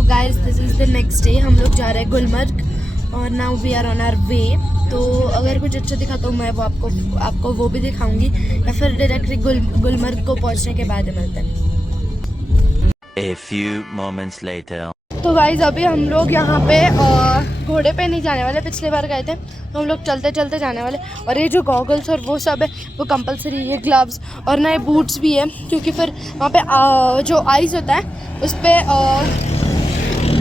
तो guys this is the next day, हम लोग जा रहे हैं गुलमर्ग और now we are on our way. तो अगर कुछ अच्छा दिखा तो मैं वो आपको वो भी दिखाऊंगी, या फिर डायरेक्टली गुलमर्ग को पहुंचने के बाद मिलते हैं। A few moments later. तो गाइस अभी हम लोग यहाँ पे घोड़े पे नहीं जाने वाले, पिछले बार गए थे तो हम लोग चलते चलते जाने वाले। और ये जो गॉगल्स और वो सब है वो कंपलसरी है, ग्लव्स और नए बूट्स भी है, क्योंकि फिर वहाँ पे जो आइस होता है उस पर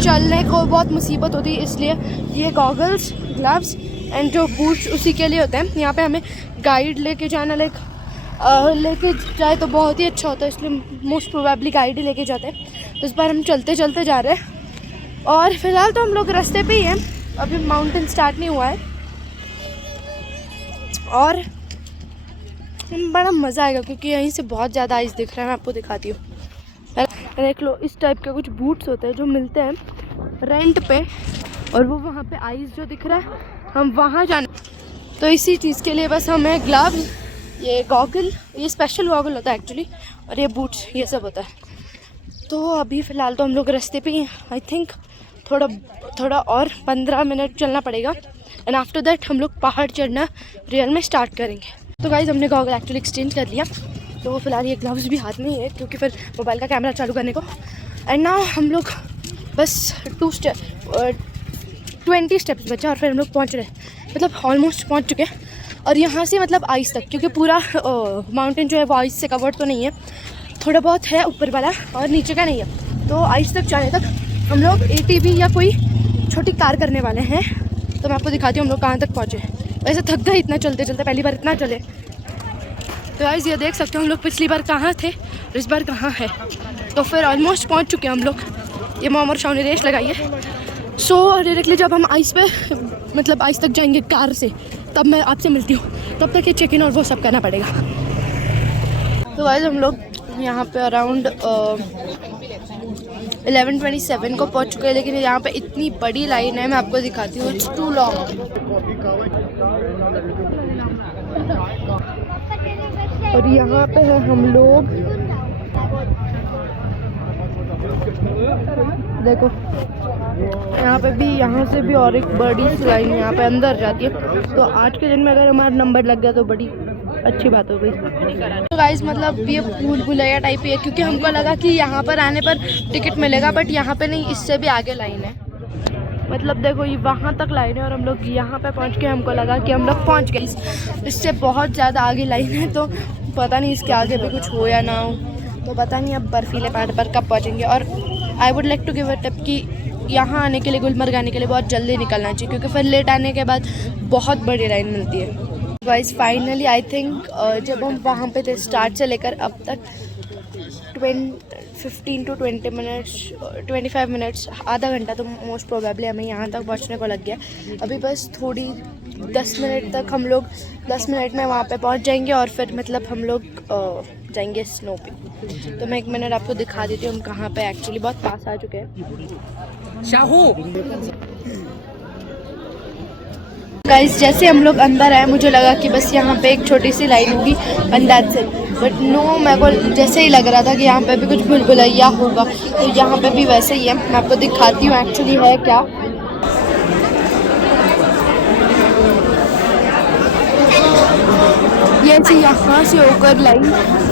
चलने को बहुत मुसीबत होती है, इसलिए ये गॉगल्स, ग्लव्स एंड जो बूट्स उसी के लिए होते हैं। यहाँ पे हमें गाइड लेके जाना लेके जाए तो बहुत ही अच्छा होता है, इसलिए मोस्ट प्रोबेबली गाइड ही लेके जाते हैं। तो इस बार हम चलते चलते जा रहे हैं और फिलहाल तो हम लोग रास्ते पे ही हैं, अभी माउंटेन स्टार्ट नहीं हुआ है और बड़ा मज़ा आएगा क्योंकि यहीं से बहुत ज़्यादा आइस दिख रहा है। मैं आपको दिखाती हूँ, देख लो। इस टाइप के कुछ बूट्स होते हैं जो मिलते हैं रेंट पे, और वो वहाँ पे आइस जो दिख रहा है हम वहाँ जाना, तो इसी चीज़ के लिए बस हमें ग्लव्स, ये गॉगल, ये स्पेशल गॉगल होता है एक्चुअली, और ये बूट्स, ये सब होता है। तो अभी फ़िलहाल तो हम लोग रास्ते पे ही हैं। आई थिंक थोड़ा और 15 मिनट चलना पड़ेगा, एंड आफ्टर दैट हम लोग पहाड़ चढ़ना रियल में स्टार्ट करेंगे। तो गाइस हमने गॉगल एक्चुअली एक्सचेंज कर लिया, तो वो फ़िलहाल ये ग्लव्स भी हाथ में ही है क्योंकि फिर मोबाइल का कैमरा चालू करने को। एंड ना हम लोग बस 20 स्टेप्स बचा और फिर हम लोग पहुँच रहे, मतलब ऑलमोस्ट पहुँच चुके हैं। और यहाँ से मतलब आइस तक, क्योंकि पूरा माउंटेन जो है वो आइस से कवर्ड तो नहीं है, थोड़ा बहुत है ऊपर वाला और नीचे का नहीं है। तो आइस तक जाने तक हम लोग ATV या कोई छोटी कार करने वाले हैं। तो मैं आपको दिखाती हूँ हम लोग कहाँ तक पहुँचे। वैसे थक गए इतना चलते चलते, पहली बार इतना चले। तो गाइस ये देख सकते हो हम लोग पिछली बार कहाँ थे और इस बार कहाँ है। तो फिर ऑलमोस्ट पहुँच चुके हैं हम लोग। ये मोम और शाह ने रेस लगाई है। सो डायरेक्टली जब हम आइस पे मतलब आइस तक जाएंगे कार से, तब मैं आपसे मिलती हूँ। तब तक ये चेक इन और वो सब करना पड़ेगा। तो गाइस हम लोग यहाँ पे अराउंड 11:27 को पहुँच चुके हैं, लेकिन यहाँ पे इतनी बड़ी लाइन है, मैं आपको दिखाती हूँ। It's too long. और यहाँ पे है हम लोग, देखो यहाँ पे भी, यहाँ से भी और एक बड़ी सी लाइन यहाँ पे अंदर जाती है। तो आज के दिन में अगर हमारा नंबर लग गया तो बड़ी अच्छी बात हो गई। तो गाइस मतलब ये भूल भुलैया टाइप ही है, क्योंकि हमको लगा कि यहाँ पर आने पर टिकट मिलेगा, बट यहाँ पे नहीं, इससे भी आगे लाइन है। मतलब देखो ये वहाँ तक लाइन है और हम लोग यहाँ पे पहुँच के हमको लगा कि हम लोग पहुँच गए। इससे बहुत ज़्यादा आगे लाइन है, तो पता नहीं इसके आगे भी कुछ हो या ना हो, तो पता नहीं अब बर्फीले पहाड़ पर कब पहुँचेंगे। और I would like to give a tip कि यहाँ आने के लिए, गुलमर्ग आने के लिए बहुत जल्दी निकलना चाहिए, क्योंकि फिर लेट आने के बाद बहुत बड़ी लाइन मिलती है। गाइस फाइनली आई थिंक जब हम वहाँ पे थे स्टार्ट से लेकर अब तक 15 to 20 मिनट्स, 25 मिनट्स, आधा घंटा तो मोस्ट प्रोबेबली हमें यहाँ तक पहुँचने को लग गया। अभी बस थोड़ी 10 मिनट तक हम लोग 10 मिनट में वहाँ पे पहुँच जाएंगे और फिर मतलब हम लोग जाएंगे स्नो पे। तो मैं 1 मिनट आपको दिखा देती हूँ हम कहाँ पे एक्चुअली बहुत पास आ चुके हैं। शाहू गाइस जैसे हम लोग अंदर आए, मुझे लगा कि बस यहाँ पे एक छोटी सी लाइन होगी and that's it, but no, मेरे को जैसे ही लग रहा था कि यहाँ पे भी कुछ भूलभुलैया होगा, तो यहाँ पे भी वैसे ही है। मैं आपको दिखाती हूँ एक्चुअली है क्या। ये यहाँ से होकर लाइन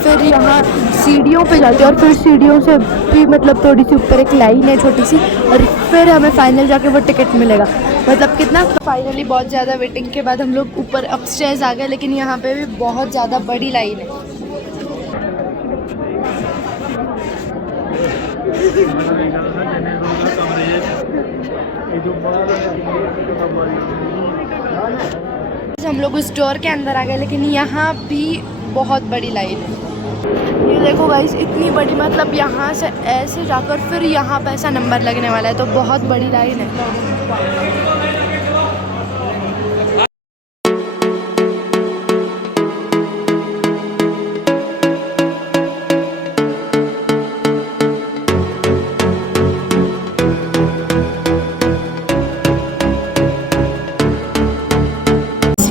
फिर यहाँ सीढ़ियों पे जाती है, और फिर सीढ़ियों से भी मतलब थोड़ी सी ऊपर एक लाइन है छोटी सी, और फिर हमें फाइनल जाके वो टिकट मिलेगा। मतलब कितना फाइनली बहुत ज़्यादा वेटिंग के बाद हम लोग ऊपर अपस्टेयर्स आ गए, लेकिन यहाँ पे भी बहुत ज़्यादा बड़ी लाइन है। हम लोग उस डोर के अंदर आ गए, लेकिन यहाँ भी बहुत बड़ी लाइन है। ये देखो गाइस इतनी बड़ी, मतलब यहाँ से ऐसे जाकर फिर यहाँ पे ऐसा नंबर लगने वाला है, तो बहुत बड़ी लाइन है।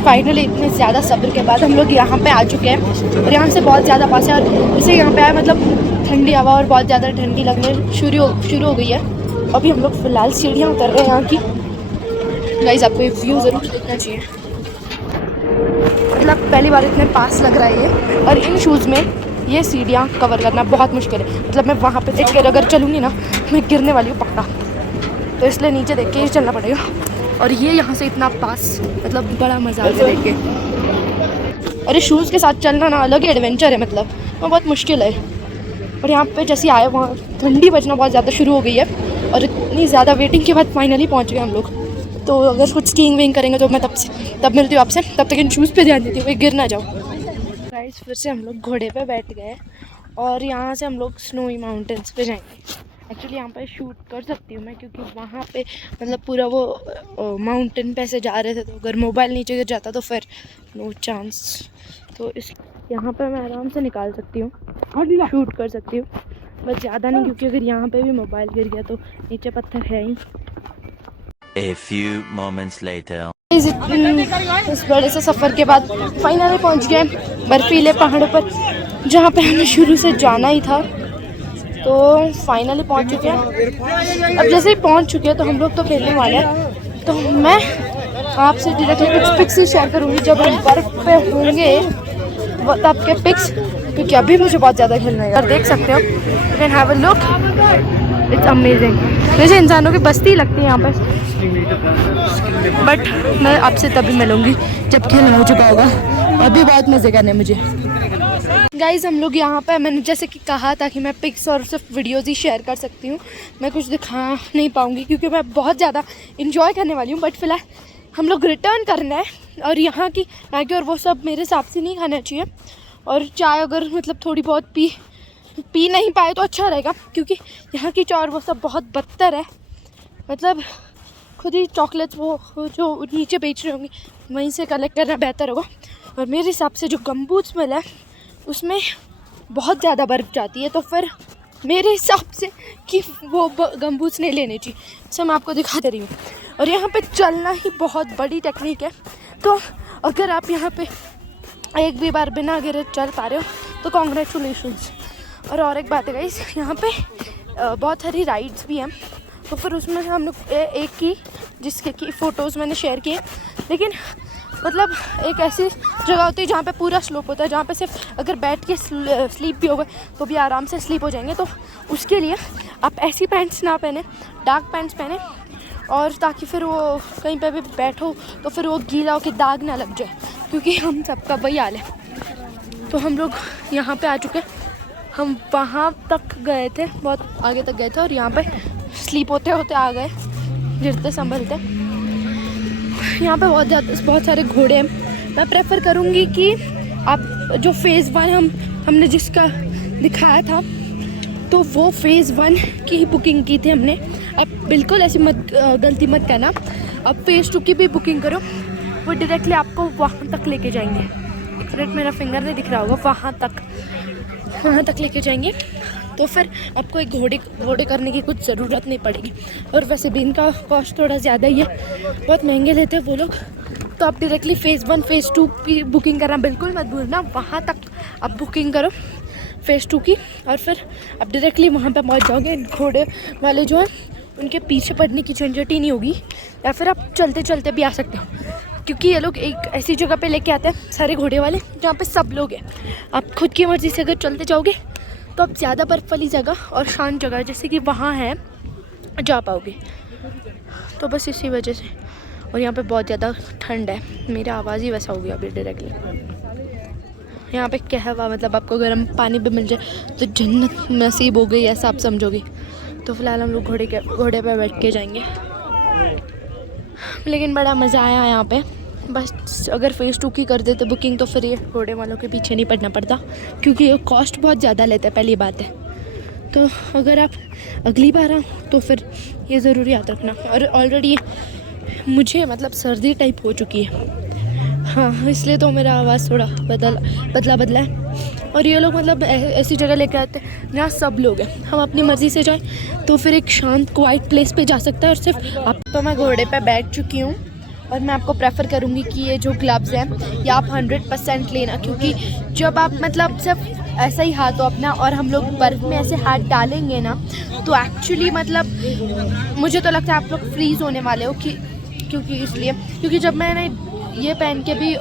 फाइनली इतने ज़्यादा सब्र के बाद हम लोग यहाँ पे आ चुके हैं, और यहाँ से बहुत ज़्यादा पास है। और जैसे यहाँ पे आया मतलब ठंडी हवा और बहुत ज़्यादा ठंडी लगने शुरू हो गई है। अभी हम लोग फिलहाल सीढ़ियाँ उतर रहे हैं यहाँ की। गाइस आपको ये व्यू ज़रूर देखना चाहिए, मतलब पहली बार इतने पास लग रहा है ये। और इन शूज़ में ये सीढ़ियाँ कवर करना बहुत मुश्किल है, मतलब मैं वहाँ पे देख कर अगर चलूँगी ना मैं गिरने वाली हूँ पक्का, तो इसलिए नीचे देख के ही चलना पड़ेगा। और ये यहाँ से इतना पास, मतलब बड़ा मज़ा आता है देख के। और ये शूज़ के साथ चलना ना अलग ही एडवेंचर है, मतलब वो बहुत मुश्किल है। और यहाँ पे जैसे आए वहाँ ठंडी बजना बहुत ज़्यादा शुरू हो गई है, और इतनी ज़्यादा वेटिंग के बाद फाइनली पहुँच गए हम लोग। तो अगर कुछ स्कीइंग विंग करेंगे तो मैं तब मिलती हूँ आपसे, तब तक इन शूज़ पे ध्यान देती हूँ गिर ना जाओ। गाइस फिर से हम लोग घोड़े पे बैठ गए और यहाँ से हम लोग स्नोई माउंटेन्स पे जाएंगे। एक्चुअली यहाँ पे शूट कर सकती हूँ मैं, क्योंकि वहाँ पे मतलब पूरा वो माउंटेन पे से जा रहे थे, तो अगर मोबाइल नीचे गिर जाता तो फिर नो चांस। तो इस यहाँ पे मैं आराम से निकाल सकती हूँ, शूट कर सकती हूँ, बस ज़्यादा नहीं, क्योंकि अगर यहाँ पे भी मोबाइल गिर गया तो नीचे पत्थर है ही। A few moments later. इस बड़े से सफ़र के बाद फाइनली पहुँच गए बर्फीले पहाड़ों पर, जहाँ पे हमें शुरू से जाना ही था। तो फाइनली पहुँच चुके हैं। अब जैसे ही पहुँच चुके हैं तो हम लोग तो खेलने वाले हैं, तो मैं आपसे डायरेक्टली कुछ पिक्स ही शेयर करूँगी जब हम बर्फ़ पे होंगे तब के पिक्स, क्योंकि अभी मुझे बहुत ज़्यादा खेलना है। और देख सकते हो, you can have a look, it's amazing. मुझे इंसानों की बस्ती लगती है यहाँ पर, बट मैं आपसे तभी मिलूँगी जब खेलना हो चुका होगा। अभी बहुत मज़े करने हैं मुझे। गाइज़ हम लोग यहाँ पे, मैंने जैसे कि कहा था कि मैं पिक्स और सिर्फ वीडियोज़ ही शेयर कर सकती हूँ, मैं कुछ दिखा नहीं पाऊँगी क्योंकि मैं बहुत ज़्यादा इंजॉय करने वाली हूँ। बट फिलहाल हम लोग रिटर्न करना है, और यहाँ की मैगी और वो सब मेरे हिसाब से नहीं खाना चाहिए। और चाय अगर मतलब थोड़ी बहुत पी नहीं पाए तो अच्छा रहेगा, क्योंकि यहाँ की चाय और वो सब बहुत बदतर है। मतलब खुद ही चॉकलेट्स वो जो नीचे बेच रहे होंगे वहीं से कलेक्ट करना बेहतर होगा। और मेरे हिसाब से जो गम्बूज मिल है उसमें बहुत ज़्यादा बर्फ़ जाती है, तो फिर मेरे हिसाब से कि वो गम्बूज नहीं लेने चाहिए। अच्छा मैं आपको दिखा दे रही हूँ। और यहाँ पे चलना ही बहुत बड़ी टेक्निक है, तो अगर आप यहाँ पे एक भी बार बिना गिरे चल पा रहे हो तो कॉन्ग्रेचुलेशंस। और एक बात है गाइस, यहाँ पे बहुत सारी राइड्स भी हैं, तो फिर उसमें से हम लोग एक की जिसके की फ़ोटोज़ मैंने शेयर किए, लेकिन मतलब एक ऐसी जगह होती है जहाँ पे पूरा स्लोप होता है, जहाँ पे सिर्फ अगर बैठ के स्लीप भी होगा तो भी आराम से स्लीप हो जाएंगे। तो उसके लिए आप ऐसी पैंट्स ना पहने, डार्क पैंट्स पहने, और ताकि फिर वो कहीं पे भी बैठो तो फिर वो गीला हो के दाग ना लग जाए, क्योंकि हम सबका वही हाल है। तो हम लोग यहाँ पे आ चुके हैं, हम वहाँ तक गए थे, बहुत आगे तक गए थे, और यहाँ पे स्लीप होते होते आ गए, गिरते संभलते। यहाँ पे बहुत सारे घोड़े हैं। मैं प्रेफर करूँगी कि आप जो फ़ेज़ 1 हमने जिसका दिखाया था, तो वो फ़ेज़ 1 की ही बुकिंग की थी हमने। अब बिल्कुल ऐसी गलती मत करना, अब फ़ेज़ 2 की भी बुकिंग करो, वो डायरेक्टली आपको वहाँ तक लेके जाएंगे। फ्रंट मेरा फिंगर नहीं दिख रहा होगा, वहाँ तक लेके जाएंगे, तो फिर आपको एक घोड़े करने की कुछ ज़रूरत नहीं पड़ेगी। और वैसे भी इनका कॉस्ट थोड़ा ज़्यादा ही है, बहुत महंगे लेते हैं वो लोग। तो आप डायरेक्टली फ़ेज़ 1 फ़ेज़ 2 की बुकिंग करना बिल्कुल मत भूलना, वहाँ तक आप बुकिंग करो फ़ेज़ 2 की, और फिर आप डायरेक्टली वहाँ पे पहुँच जाओगे। घोड़े वाले जो हैं उनके पीछे पड़ने की झंझट ही नहीं होगी, या फिर आप चलते चलते भी आ सकते हो, क्योंकि ये लोग एक ऐसी जगह पे लेके आते हैं सारे घोड़े वाले जहाँ पे सब लोग हैं। आप खुद की मर्ज़ी से अगर चलते जाओगे तो आप ज़्यादा बर्फ़ वाली जगह और शांत जगह जैसे कि वहाँ है जा पाओगे। तो बस इसी वजह से। और यहाँ पे बहुत ज़्यादा ठंड है, मेरा आवाज़ ही वैसा हो गया अभी डायरेक्टली। यहाँ पे कहवा मतलब आपको गर्म पानी भी मिल जाए तो जन्नत नसीब हो गई, ऐसा आप समझोगे। तो फिलहाल हम लोग घोड़े पे बैठ के जाएंगे, लेकिन बड़ा मज़ा आया यहाँ पे। बस अगर फ़ेज़ 2 की कर देते बुकिंग तो फिर ये घोड़े वालों के पीछे नहीं पड़ना पड़ता, क्योंकि ये कॉस्ट बहुत ज़्यादा लेता है, पहली बात है। तो अगर आप अगली बार आओ तो फिर ये ज़रूर याद रखना। और ऑलरेडी मुझे मतलब सर्दी टाइप हो चुकी है, हाँ, इसलिए तो मेरा आवाज़ थोड़ा बदला है। और ये लोग मतलब ऐसी जगह लेकर आते हैं जहाँ सब लोग हैं, हम अपनी मर्ज़ी से जाएं तो फिर एक शांत क्वाइट प्लेस पे जा सकता है। और सिर्फ अब तो मैं घोड़े पे बैठ चुकी हूँ, और मैं आपको प्रेफर करूँगी कि ये जो ग्लव्स हैं ये आप 100% लेना, क्योंकि जब आप मतलब सिर्फ ऐसा ही हाथ हो अपना और हम लोग बर्फ़ में ऐसे हाथ डालेंगे ना तो एक्चुअली मतलब मुझे तो लगता है आप लोग फ्रीज़ होने वाले हो क्योंकि जब मैंने ये पहन के भी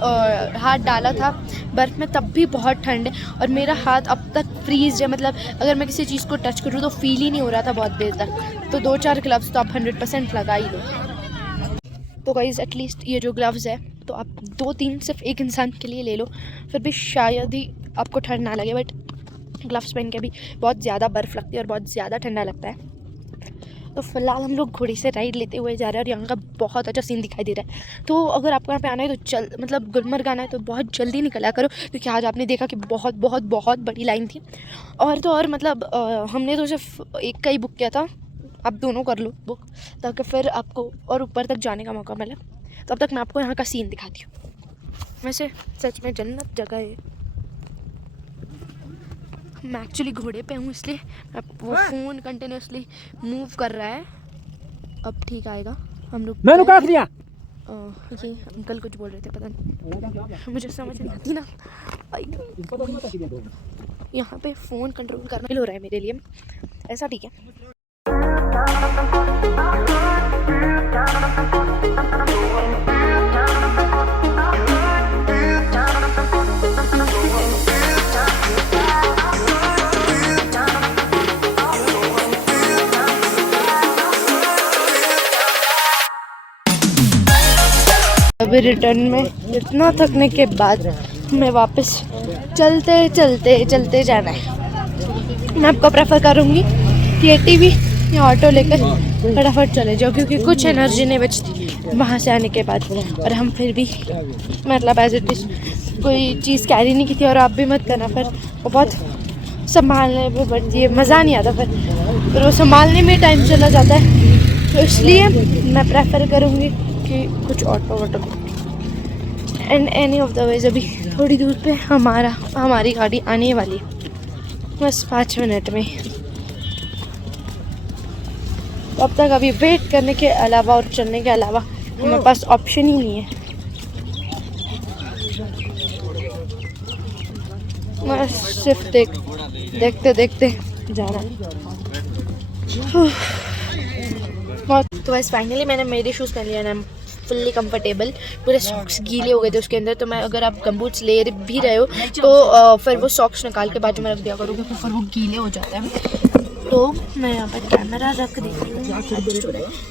हाथ डाला था बर्फ़ में तब भी बहुत ठंड है और मेरा हाथ अब तक फ्रीज है, मतलब अगर मैं किसी चीज़ को टच करूँ तो फील ही नहीं हो रहा था बहुत देर तक। तो 2-4 ग्लव्स तो आप 100% लगा ही लो। तो गाइज़ एटलीस्ट ये जो ग्लव्स है तो आप 2-3 सिर्फ एक इंसान के लिए ले लो, फिर भी शायद ही आपको ठंड ना लगे। बट ग्लव्स पहन के भी बहुत ज़्यादा बर्फ़ लगती है और बहुत ज़्यादा ठंडा लगता है। तो फ़िलहाल हम लोग घोड़े से राइड लेते हुए जा रहे हैं और यहाँ का बहुत अच्छा सीन दिखाई दे रहा है। तो अगर आपको यहाँ पे आना है तो मतलब गुलमर्ग आना है तो बहुत जल्दी निकला करो, क्योंकि आज आपने देखा कि बहुत बहुत बहुत बड़ी लाइन थी। और तो और मतलब हमने तो सिर्फ एक का ही बुक किया था, आप दोनों कर लो बुक ताकि फिर आपको और ऊपर तक जाने का मौका मिले। तो अब तक मैं आपको यहाँ का सीन दिखाती हूँ। वैसे सच में जन्नत जगह है। मैं एक्चुअली घोड़े पे हूँ इसलिए वो फ़ोन कंटिन्यूसली मूव कर रहा है। अब ठीक आएगा। हम लोग मैंने काट लिया। ये अंकल कुछ बोल रहे थे, पता नहीं मुझे समझ नहीं आती ना। यहाँ पे फ़ोन कंट्रोल करना हो रहा है मेरे लिए, ऐसा ठीक है। अभी रिटर्न में इतना थकने के बाद मैं वापस चलते जाना है। मैं आपको प्रेफर करूँगी कि एटीवी या ऑटो लेकर फटाफट चले जाओ, क्योंकि कुछ एनर्जी नहीं बचती वहाँ से आने के बाद। और हम फिर भी मतलब एज इट इज़ कोई चीज़ कैरी नहीं की थी, और आप भी मत करना, फिर वो बहुत संभालने में पड़ती है, मज़ा नहीं आता फिर वो संभालने में टाइम चला जाता है। तो इसलिए मैं प्रेफर करूँगी कि कुछ auto and any of the ways. अभी थोड़ी दूर पे हमारी गाड़ी आने वाली है, बस 5 मिनट में। अब तक अभी वेट करने के अलावा और चलने के अलावा हमारे पास ऑप्शन ही नहीं है। बस सिर्फ देखते जाना बहुत। तो बस फाइनली मैंने मेरे शूज़ पहन लिया ना, फुल्ली कंफर्टेबल। पूरे सॉक्स गीले हो गए थे उसके अंदर। तो मैं अगर आप गमबूट्स ले भी रहे हो तो फिर वो सॉक्स निकाल के बाजू में रख दिया करो, क्योंकि फिर वो गीले हो जाते हैं। तो मैं यहाँ पर कैमरा रख देती हूँ।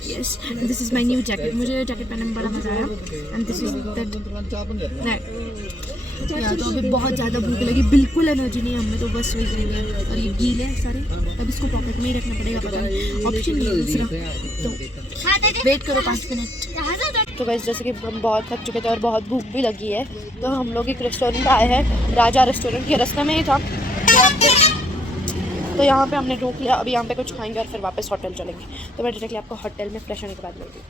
Yes, this is my new jacket. मुझे जैकेट पहनने में बड़ा मज़ा आया। एंड दिस इज या तो अभी बहुत ज़्यादा भूख लगी, बिल्कुल एनर्जी नहीं है हमें, तो बस वही करेंगे। और ये गीले हैं सारे, अब इसको पॉकेट में ही रखना पड़ेगा, पता नहीं ऑप्शन नहीं है दूसरा। तो वेट करो 5 मिनट। तो वैसे जैसे कि हम बहुत थक चुके थे और बहुत भूख भी लगी है, तो हम लोग एक रेस्टोरेंट आए हैं, राजा रेस्टोरेंट के रास्ते में ही था। तो यहाँ पे हमने रोक लिया। अभी यहाँ पे कुछ खाएंगे और फिर वापस होटल चलेंगे। तो मैं डायरेक्टली आपको होटल में फ्रेश होने के बाद मिलती हूँ।